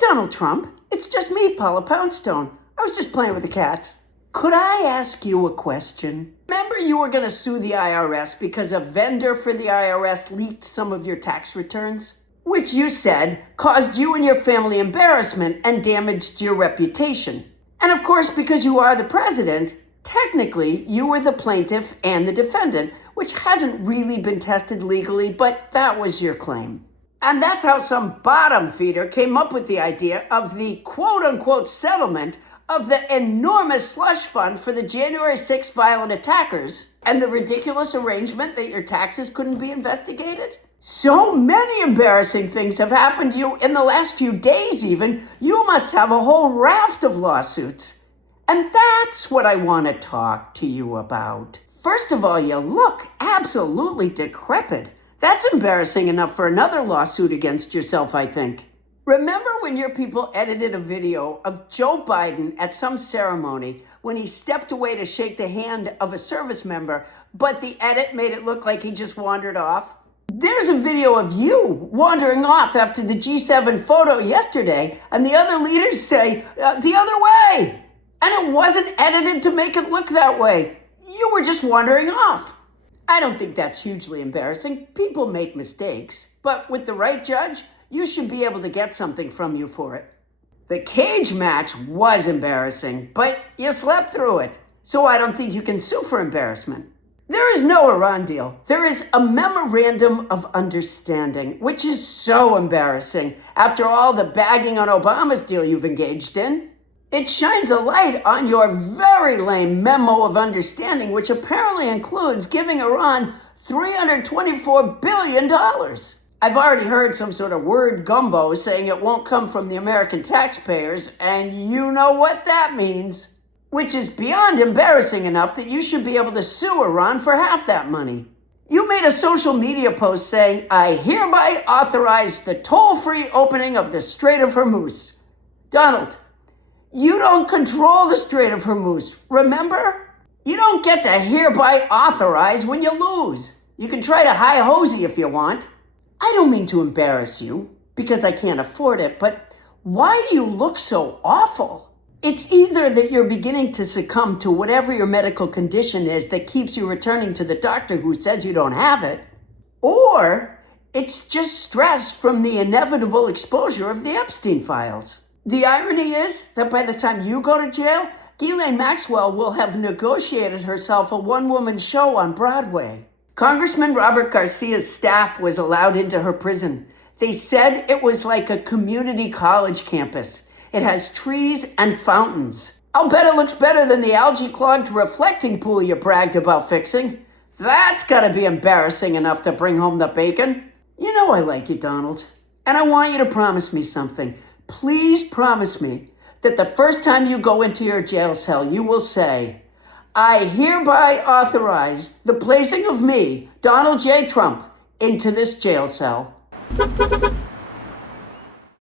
Donald Trump. It's just me, Paula Poundstone. I was just playing with the cats. Could I ask you a question? Remember you were going to sue the IRS because a vendor for the IRS leaked some of your tax returns? Which you said caused you and your family embarrassment and damaged your reputation. And of course, because you are the president, technically you were the plaintiff and the defendant, which hasn't really been tested legally, but that was your claim. And that's how some bottom feeder came up with the idea of the quote-unquote settlement of the enormous slush fund for the January 6th violent attackers and the ridiculous arrangement that your taxes couldn't be investigated. So many embarrassing things have happened to you in the last few days even. You must have a whole raft of lawsuits. And that's what I want to talk to you about. First of all, you look absolutely decrepit. That's embarrassing enough for another lawsuit against yourself, I think. Remember when your people edited a video of Joe Biden at some ceremony when he stepped away to shake the hand of a service member, but the edit made it look like he just wandered off? There's a video of you wandering off after the G7 photo yesterday, and the other leaders say, the other way. And it wasn't edited to make it look that way. You were just wandering off. I don't think that's hugely embarrassing. People make mistakes. But with the right judge, you should be able to get something from you for it. The cage match was embarrassing, but you slept through it. So I don't think you can sue for embarrassment. There is no Iran deal. There is a memorandum of understanding, which is so embarrassing after all the bagging on Obama's deal you've engaged in. It shines a light on your very lame memo of understanding, which apparently includes giving Iran $324 billion. I've already heard some sort of word gumbo saying it won't come from the American taxpayers, and you know what that means. Which is beyond embarrassing enough that you should be able to sue Iran for half that money. You made a social media post saying, I hereby authorize the toll-free opening of the Strait of Hormuz. Donald, you don't control the Strait of Hormuz, remember? You don't get to hereby authorize when you lose. You can try to hi-hosey if you want. I don't mean to embarrass you, because I can't afford it, but why do you look so awful? It's either that you're beginning to succumb to whatever your medical condition is that keeps you returning to the doctor who says you don't have it, or it's just stress from the inevitable exposure of the Epstein files. The irony is that by the time you go to jail, Ghislaine Maxwell will have negotiated herself a one-woman show on Broadway. Congressman Robert Garcia's staff was allowed into her prison. They said it was like a community college campus. It has trees and fountains. I'll bet it looks better than the algae-clogged reflecting pool you bragged about fixing. That's gotta be embarrassing enough to bring home the bacon. You know I like you, Donald. And I want you to promise me something. Please promise me that the first time you go into your jail cell, you will say, I hereby authorize the placing of me, Donald J. Trump, into this jail cell.